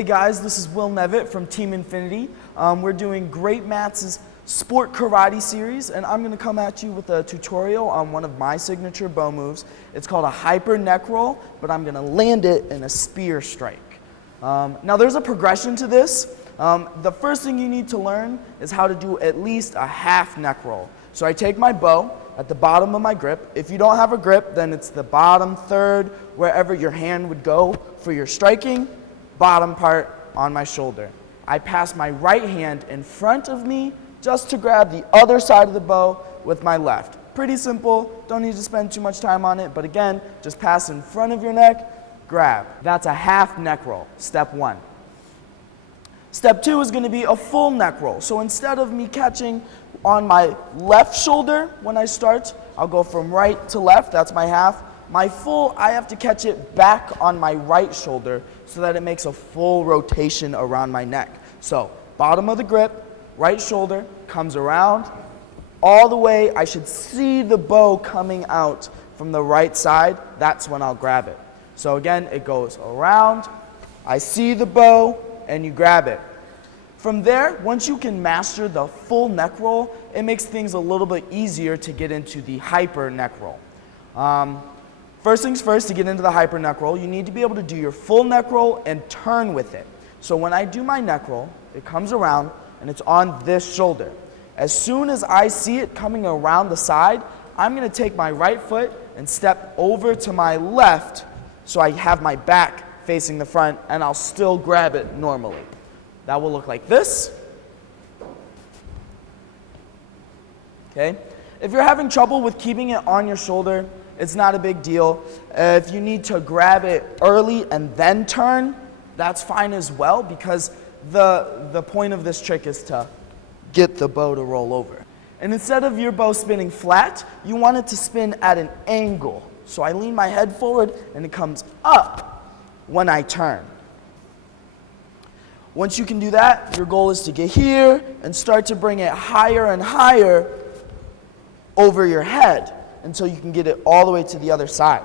Hey guys, this is Will Nevitt from Team Infinity. We're doing Greatmats' Sport Karate series, and I'm going to come at you with a tutorial on one of my signature bow moves. It's called a hyper neck roll, but I'm going to land it in a spear strike. Now there's a progression to this. The first thing you need to learn is how to do at least a half neck roll. So I take my bow at the bottom of my grip. If you don't have a grip, then it's the bottom third, wherever your hand would go for your striking, bottom part on my shoulder. I pass my right hand in front of me just to grab the other side of the bow with my left. Pretty simple, don't need to spend too much time on it, but again, just pass in front of your neck, grab. That's a half neck roll, step one. Step two is going to be a full neck roll. So instead of me catching on my left shoulder when I start, I'll go from right to left, that's my half. My full, I have to catch it back on my right shoulder so that it makes a full rotation around my neck. So bottom of the grip, right shoulder, comes around all the way. I should see the bow coming out from the right side. That's when I'll grab it. So again, it goes around, I see the bow, and you grab it. From there, once you can master the full neck roll, it makes things a little bit easier to get into the hyper neck roll. First things first, to get into the hyper neck roll, you need to be able to do your full neck roll and turn with it. So when I do my neck roll, it comes around and it's on this shoulder. As soon as I see it coming around the side, I'm going to take my right foot and step over to my left so I have my back facing the front, and I'll still grab it normally. That will look like this. Okay? If you're having trouble with keeping it on your shoulder, it's not a big deal. If you need to grab it early and then turn, that's fine as well, because the point of this trick is to get the bow to roll over. And instead of your bow spinning flat, you want it to spin at an angle. So I lean my head forward and it comes up when I turn. Once you can do that, your goal is to get here and start to bring it higher and higher over your head until you can get it all the way to the other side.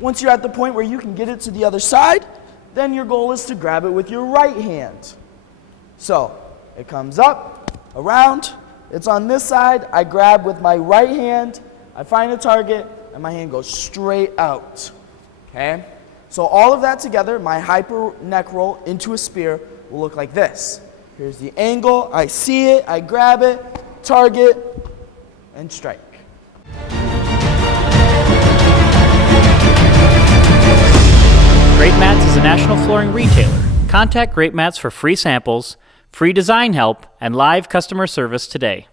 Once you're at the point where you can get it to the other side, then your goal is to grab it with your right hand. So it comes up, around, it's on this side, I grab with my right hand, I find a target, and my hand goes straight out. Okay? So all of that together, my hyper neck roll into a spear will look like this. Here's the angle, I see it, I grab it, target, and strike. Greatmats is a national flooring retailer. Contact Greatmats for free samples, free design help, and live customer service today.